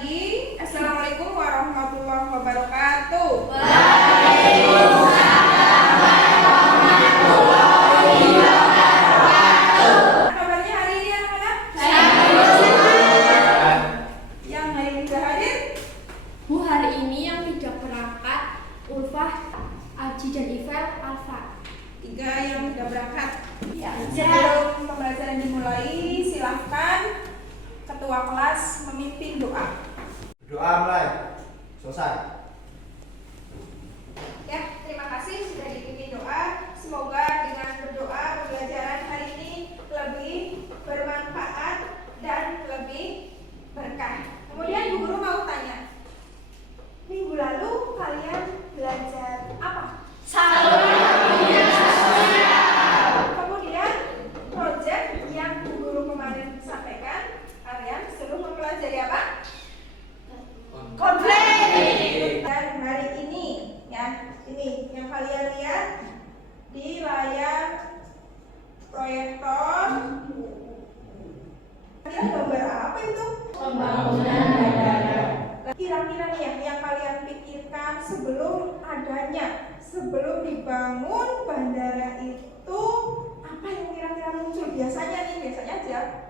pagi. Assalamualaikum warahmatullahi wabarakatuh. Kabarnya hari ini anak-anak? Yang hari ini sudah hadir? Bu, hari ini yang tidak berangkat Ulfah, Aji, dan Ivel, Alfa. 3 yang tidak berangkat. Ya, sebelum pembelajaran dimulai, silahkan ketua kelas memimpin doa. Doa mulai. Selesai. Ya, terima kasih sudah dipimpin doa. Semoga dengan berdoa pembelajaran hari ini lebih bermanfaat dan lebih berkah. Kemudian Bu Guru mau tanya, minggu lalu kalian belajar apa? Kemudian proyek yang Bu Guru kemarin sampaikan, kalian suruh mempelajari apa? Konflik. Dan hari ini, ya, ini yang kalian lihat di layar proyektor. Kalian gambar apa itu? Pembangunan bandara. Kira-kira nih yang kalian pikirkan sebelum adanya, sebelum dibangun bandara itu, apa yang kira-kira muncul biasanya aja?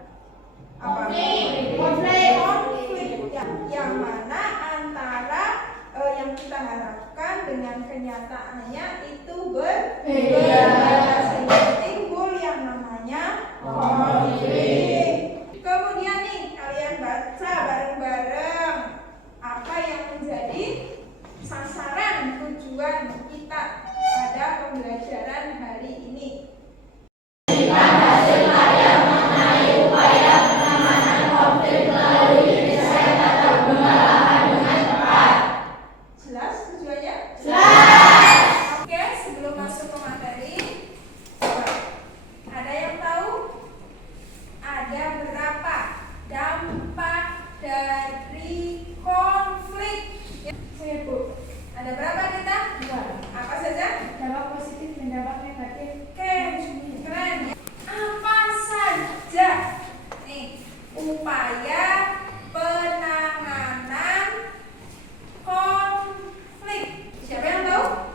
Apa? Konflik. Yang mana antara yang kita harapkan dengan kenyataannya itu berbeda, sehingga timbul yang namanya konflik. Kemudian nih kalian baca bareng-bareng apa yang menjadi sasaran tujuan kita pada pembelajaran hari ini. Jelas tujuannya? Oke, sebelum masuk ke materi, coba, ada yang tahu ada berapa dampak dari konflik? Ya, saya Bu. Ada berapa kita? 2. Apa saja? Dampak positif dan dampak negatif. Oke, keren ya. Apa saja nih upaya penanganan konflik? Siapa yang tahu?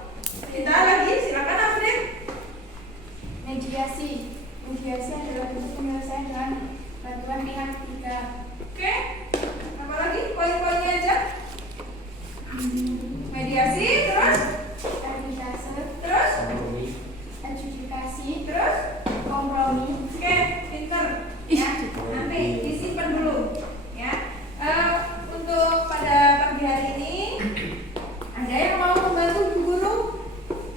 Kita lagi, silakan Afrin. Mediasi. Mediasi adalah bentuk penyelesaian dengan bantuan pihak ketiga. Oke, apa lagi? Poin-poinnya aja. Mediasi, terus, Arbitrase, terus, adjudikasi, terus. kompromi. Oke, pinter. Ya, nanti disimpan dulu. Ya, untuk pada pagi hari ini, ada yang mau membantu Bu Guru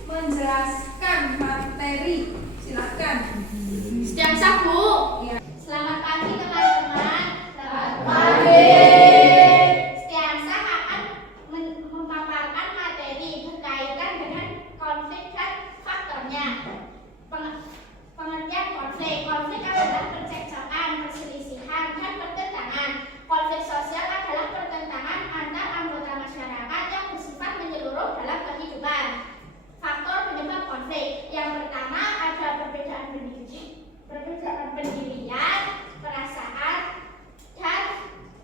menjelaskan materi? Silakan. Sedang Bu. Ya. Selamat pagi teman-teman. Selamat pagi. Stiansah akan memaparkan materi berkaitan dengan konflik dan faktornya. Pengertian konflik. Konflik adalah percekcokan, perselisihan, dan pertentangan. Konflik sosial adalah pertentangan antar anggota masyarakat yang bersifat menyeluruh dalam kehidupan. Faktor penyebab konflik. Yang pertama ada perbedaan pendirian, perasaan, dan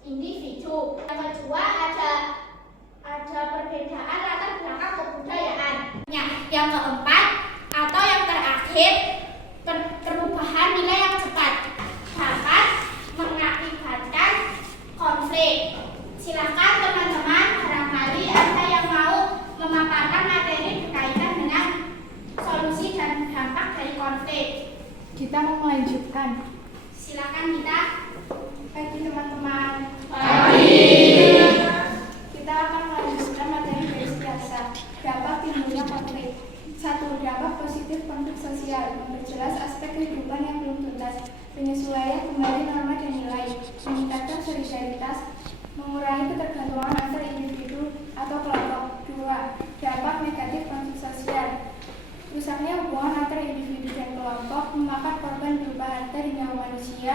individu. Yang kedua ada perbedaan latar belakang kebudayaan. Yang keempat atau yang terakhir perubahan nilai yang cepat dapat mengakibatkan konflik. Silakan teman-teman, barangkali ada yang mau memaparkan materi berkaitan dengan solusi dan dampak dari konflik. Kita mau melanjutkan. Silakan kita. Pagi teman-teman. Kita akan melanjutkan materi dari biasa. Dampak timbulnya konflik. 1. Dampak positif konflik sosial. Memperjelas aspek kehidupan yang belum tuntas. Penyesuaian kembali norma dan nilai. Meningkatkan solidaritas. Mengurangi ketergantungan antar individu atau kelompok. 2. Dampak negatif konflik sosial. Rusaknya hubungan antar individu dan kelompok, memakan korban berupa harta dan nyawa manusia,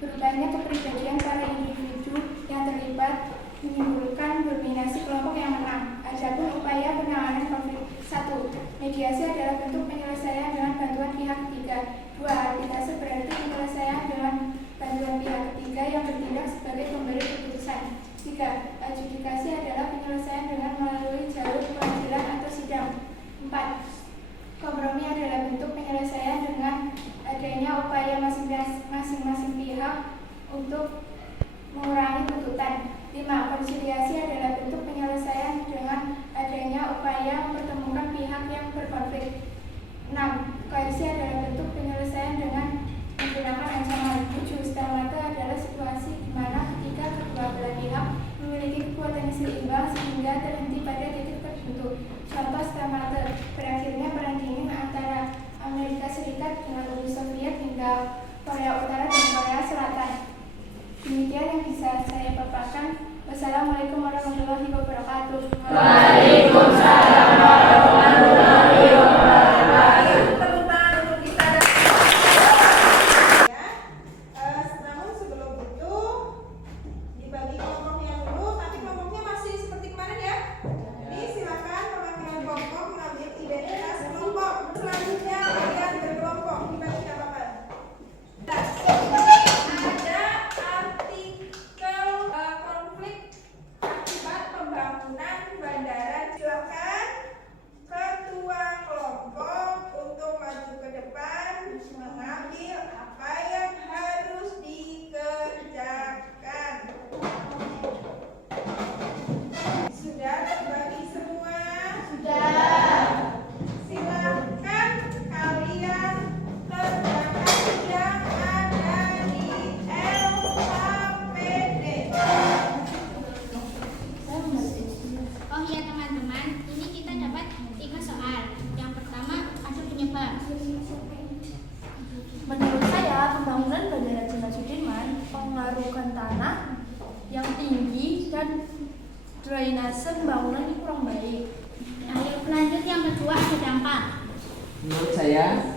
berubahnya kepribadian para individu yang terlibat, menimbulkan dominasi kelompok yang menang. Adapun upaya penanganan konflik. 1. Mediasi adalah bentuk penyelesaian dengan bantuan pihak ketiga. 2. Arbitrase berarti penyelesaian dengan bantuan pihak ketiga yang bertindak sebagai pemberi keputusan. 3. dan drainase pembangunan kurang baik. Ayo lanjut, yang kedua ada dampak. Menurut saya,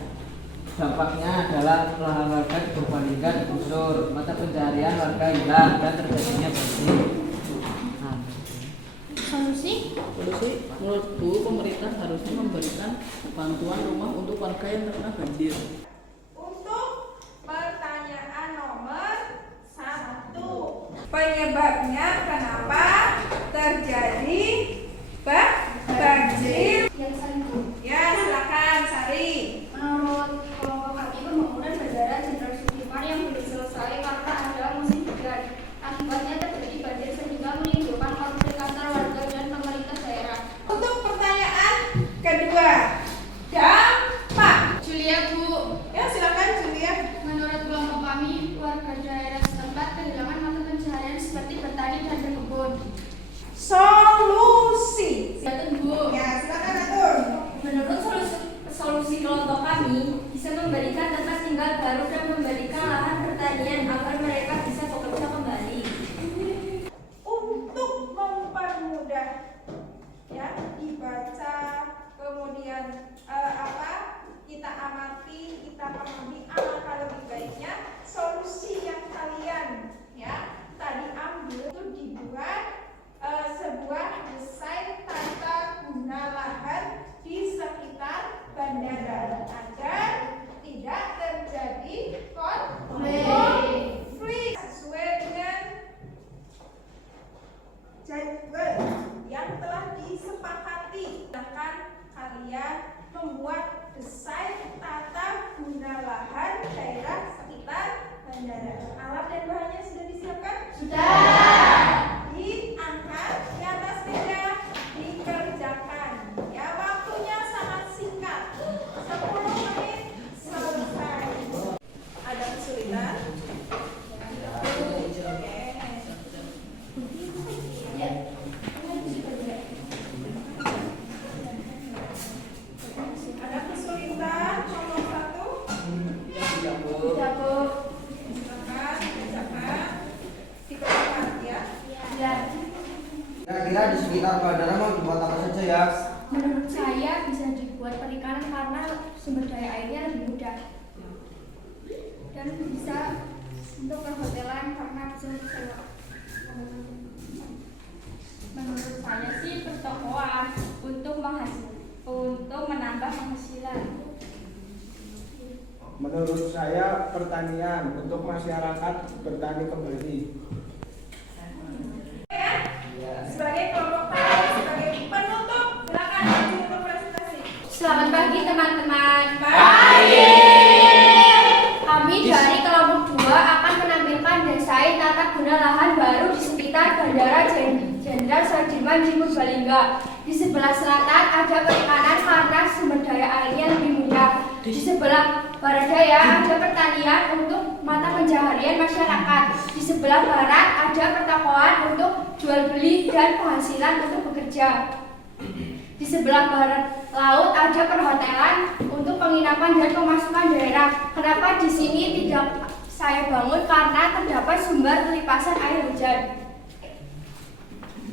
dampaknya adalah lahan warga dibebankan gusur, mata pencaharian warga hilang dan terjadinya banjir. Solusi? Menurutku pemerintah harusnya memberikan bantuan rumah untuk warga yang terkena banjir. Untuk pertanyaan nomor 1, penyebabnya kenapa terjadi banjir? Yang satu, Ya, silakan Sari. menurut kelompok kami pembangunan Bandara Jenderal Sudirman yang belum selesai karena ada musim hujan. Akibatnya terjadi banjir sehingga menimbulkan konflik antar warga dan pemerintah daerah. Untuk pertanyaan kedua, dampak. Julia, Bu. Ya, silakan Julia. Menurut kelompok kami, warga daerah setempat kehilangan mata pencaharian seperti bertani dan berkebun. Solusi. Bu. Ya, silakan atur. Menurut solusi kelompok kami, bisa memberikan tempat tinggal baru dan memberikan lahan pertanian agar mereka bisa bekerja kembali. Untuk mempermudah ya dibaca, kemudian kita amati, kita pahami, alangkah lebih baiknya solusi yang kalian ya tadi ambil itu dibuat sebuah desain tata guna lahan di sekitar bandara agar tidak terjadi konflik sesuai dengan jadwal yang telah disepakati. Silahkan kalian membuat desain tata guna lahan daerah sekitar bandara. Alat dan bahannya sudah disiapkan? Sudah. Diangkat di atas meja, dikerjakan. Ya, waktunya sangat singkat. 10 menit selesai. Ada kesulitan? Ada kesulitan nomor 1? Tidak, Bu. Silakan dikerjakan. Dikerjakan ya. Ya. Kira-kira di sekitar bandara mau dibuat apa saja ya? Menurut saya bisa dibuat perikanan karena sumber daya airnya lebih mudah. Dan bisa untuk perhotelan karena bisa disewa. Menurut saya sih pertokoan untuk menambah penghasilan. Menurut saya pertanian untuk masyarakat bertani kembali. Sebagai kelompok tani, sebagai penutup, silakan maju untuk presentasi. Selamat pagi teman-teman. Pagi. Kami dari kelompok 2 akan menampilkan desain tata guna lahan baru di sekitar Bandara Jenderal Sudirman di Purbalingga. Di sebelah selatan ada perikanan karena sumber daya airnya lebih mudah. Di sebelah barat daya ada pertanian untuk mata pencaharian masyarakat. Di sebelah barat ada pertokoan untuk jual beli dan penghasilan untuk bekerja. Di sebelah barat laut ada perhotelan untuk penginapan dan pemasukan daerah. Kenapa di sini tidak saya bangun? Karena terdapat sumber pelipasan air hujan.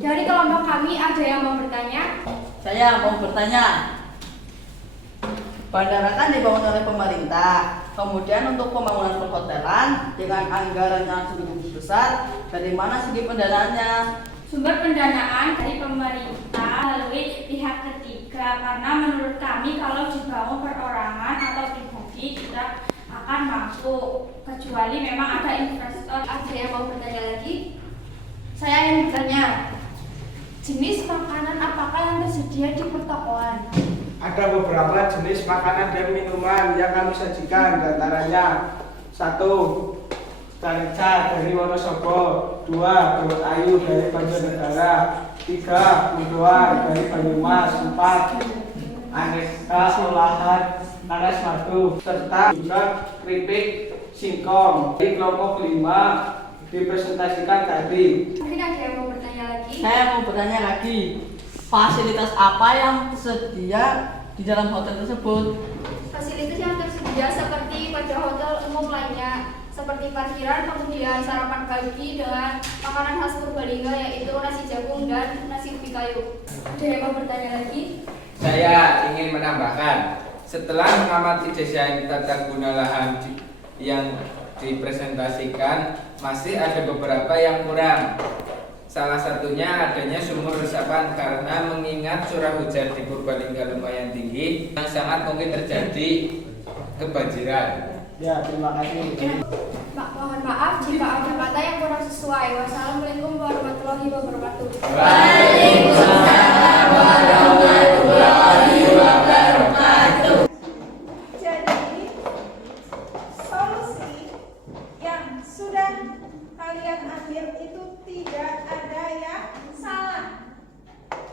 Dari kelompok kami ada yang mau bertanya? Saya mau bertanya. Bandara kan dibangun oleh pemerintah. Kemudian untuk pembangunan perhotelan dengan anggaran yang segitu besar, dari mana segi pendanaannya? Sumber pendanaan dari pemerintah melalui pihak ketiga, karena menurut kami kalau dibangun perorangan atau pribadi kita akan mampu, kecuali memang ada investor. Ada yang mau bertanya lagi? Saya yang bertanya, Jenis makanan apakah yang tersedia di pertokoan? Ada beberapa jenis makanan dan minuman yang kami sajikan, diantaranya 1. Carica dari Wonosobo, 2. Dawet Ayu dari Banjarnegara, 3. Mudoan dari Banyumas, 4. Aneka olahan nanas madu, serta juga keripik singkong. Di kelompok 5 dipresentasikan tadi. Mungkin ada yang mau bertanya lagi? Saya mau bertanya lagi, fasilitas apa yang tersedia di dalam hotel tersebut? Fasilitas yang tersedia seperti pada hotel umum lainnya, seperti parkiran, kemudian sarapan pagi dengan makanan khas Purbalingga yaitu nasi jagung dan nasi ubi kayu. Ada yang mau bertanya lagi? Saya ingin menambahkan, setelah mengamati desain tata guna lahan yang dipresentasikan, masih ada beberapa yang kurang. Salah satunya adanya sumur resapan karena mengingat curah hujan di Purbalingga lumayan tinggi yang sangat mungkin terjadi kebanjiran. Ya, terima kasih. Mohon maaf jika ada kata yang kurang sesuai. Wassalamualaikum warahmatullahi wabarakatuh. Waalaikumsalam warahmatullahi wabarakatuh. Jadi, solusi yang sudah kalian ambil itu tidak ada yang salah.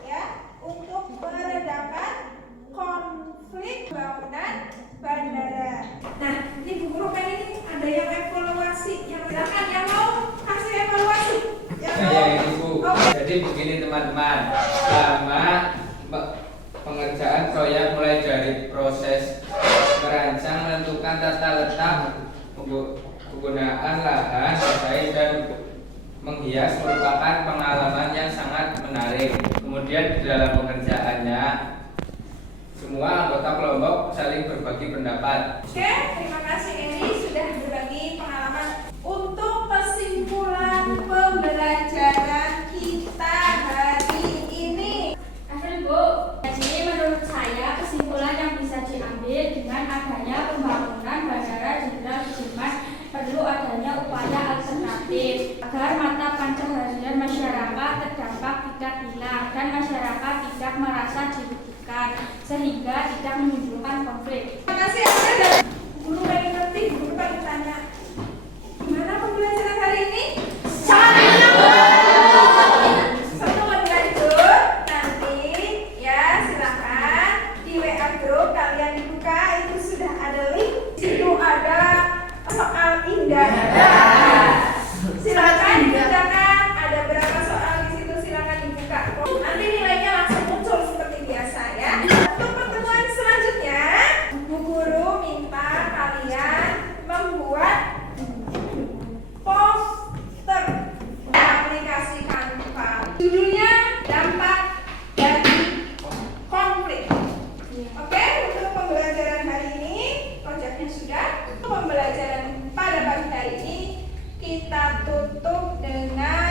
Ya, untuk meredakan konflik bangunan bandara. Nah, ini Bu Guru kan ini ada yang evaluasi, yang silakan yang mau kasih evaluasi. Yang Saya mau. ini Bu. Oke. Jadi begini teman-teman, selama pengerjaan proyek mulai dari proses merancang, menentukan tata letak, penggunaan lahan, desain dan menghias merupakan pengalaman yang sangat menarik. Kemudian di dalam pengerjaannya, semua anggota kelompok saling berbagi pendapat. Oke, terima kasih Eni sudah berbagi pengalaman. Untuk kesimpulan pembelajaran kita hari ini. Akhir Bu, jadi menurut saya kesimpulan yang bisa diambil dengan adanya pembangunan Bandara Jenderal Sudirman perlu adanya upaya alternatif agar mata pencaharian masyarakat terdampak tidak hilang dan masyarakat tidak merasa dirugikan sehingga tidak menimbulkan konflik. Terima kasih Anda dan Guru pengen ngerti, Guru pengen tanya. Gimana pembelajaran hari ini? Sangat enak. Sebelum lebih lanjut, nanti ya silakan di WA grup kalian dibuka, itu sudah ada link. Di situ ada soal indah. Silakan dikerjakan. Ada berapa soal di situ, silakan dibuka. Nanti nilainya langsung muncul seperti biasa ya. Untuk pertemuan selanjutnya, Bu Guru minta kalian membuat poster aplikasi Canva. Judulnya dampak dari konflik. Oke, untuk pembelajaran hari ini proyeknya sudah. Untuk pembelajaran pada pagi hari ini kita tutup dengan